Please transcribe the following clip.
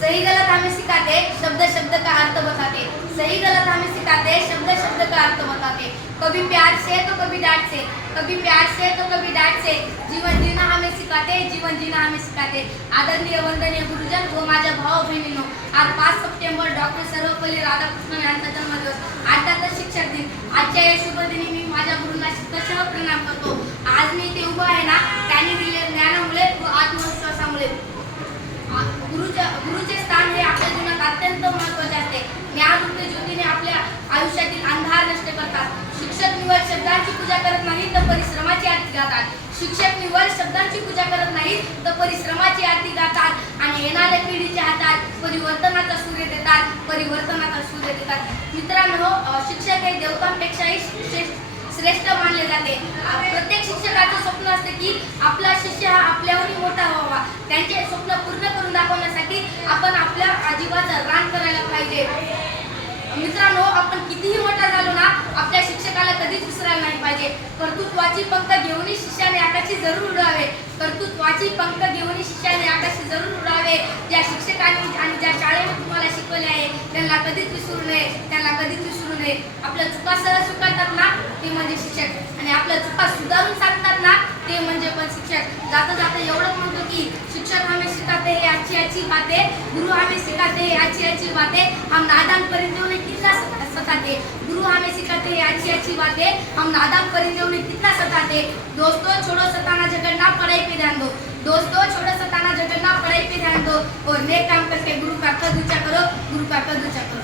सही गलत हमें सिखाते, शब्द शब्द का अर्थ बताते। सही गलत हमें सिखाते, शब्द शब्द का अर्थ बताते। कभी प्यार से तो कभी डांट से, कभी प्यार से तो कभी डांट से जीवन जीना हमें सिखाते, जीवन जीना हमें सिखाते। आदरणीय वंदनीय गुरुजन व माझ्या भाऊ बहिणींनो, आज 5 सप्टेंबर डॉक्टर सर्वपल्ली राधाकृष्णन यांचा जन्मदिवस, 8 शिक्षक दिन। आजच्या या शुभ दिनी मी माझ्या गुरूंना शिस्तसह प्रणाम करतो। आज मी इथे उभा आहे ना, त्यांनी दिलेल्या ज्ञानामुळे व आत्मविश्वासामुळे। गुरुचे स्थान हे आपल्या जीवनात अत्यंत महत्त्वाचे असते। ज्ञानरूपी ज्योतीने आपल्या आयुष्यातील अंधार नष्ट करतात। शिक्षक निवड शब्दांची पूजा करत नाही तर परिश्रमाची आरती गातात। शिक्षक निवड शब्दांची पूजा करत नाही तर परिश्रमाची आरती गातात आणि येणाऱ्या पिढीच्या हातात परिवर्तनाचा सूर्य देतात, परिवर्तनाचा सूर्य देतात। मित्रांनो, शिक्षक हे देवतांपेक्षाही श्रेष्ठ मानले जाते। प्रत्येक शिक्षकाचं स्वप्न असते की आपला शिष्य हा आपल्याहून मोठा व्हावा। त्यांचे स्वप्न पूर्ण करून दाखवण्यासाठी आपण आपल्या जीवाचं रान करायला पाहिजे। मित्रांनो, आपण कितीही मोठा झालो ना, आपल्या शिक्षकाला कधीच विसरायला नाही पाहिजे। कर्तृत्वाची पंख घेऊनही शिष्याने आकाशी जरूर उडावे, कर्तृत्वाची पंख घेऊनही शिष्याने आकाशी जरूर उडावे। ज्या शिक्षकांनी आणि ज्या शाळेने तुम्हाला शिकवले आहे त्यांना कधीच विसरू नये, त्यांना कधीच विसरू नये। आपल्या चुका सहज स्वीकारतात ना, ते म्हणजे शिक्षक, आणि आपल्या चुका सुधारून सांगतात ना, ते म्हणजे पण शिक्षक। जाता जाता एवढंच म्हणतो की शिक्षक हमें सिखाते हैं अच्छी अच्छी बातें, गुरु हमें सिखाते हैं अच्छी अच्छी बातें, हम नादान परिंदों ने कितना सताते। गुरु हमें सिखाते हैं अच्छी अच्छी बातें, हम नादान परिंदों ने कितना सताते। दोस्तों छोड़ो सताना झगड़ना, पढ़ाई पे ध्यान दो। दोस्तों छोड़ो सताना झगड़ना, पढ़ाई पे ध्यान दो और नेक काम करके गुरु का कद ऊंचा करो, गुरु का कद ऊंचा करो।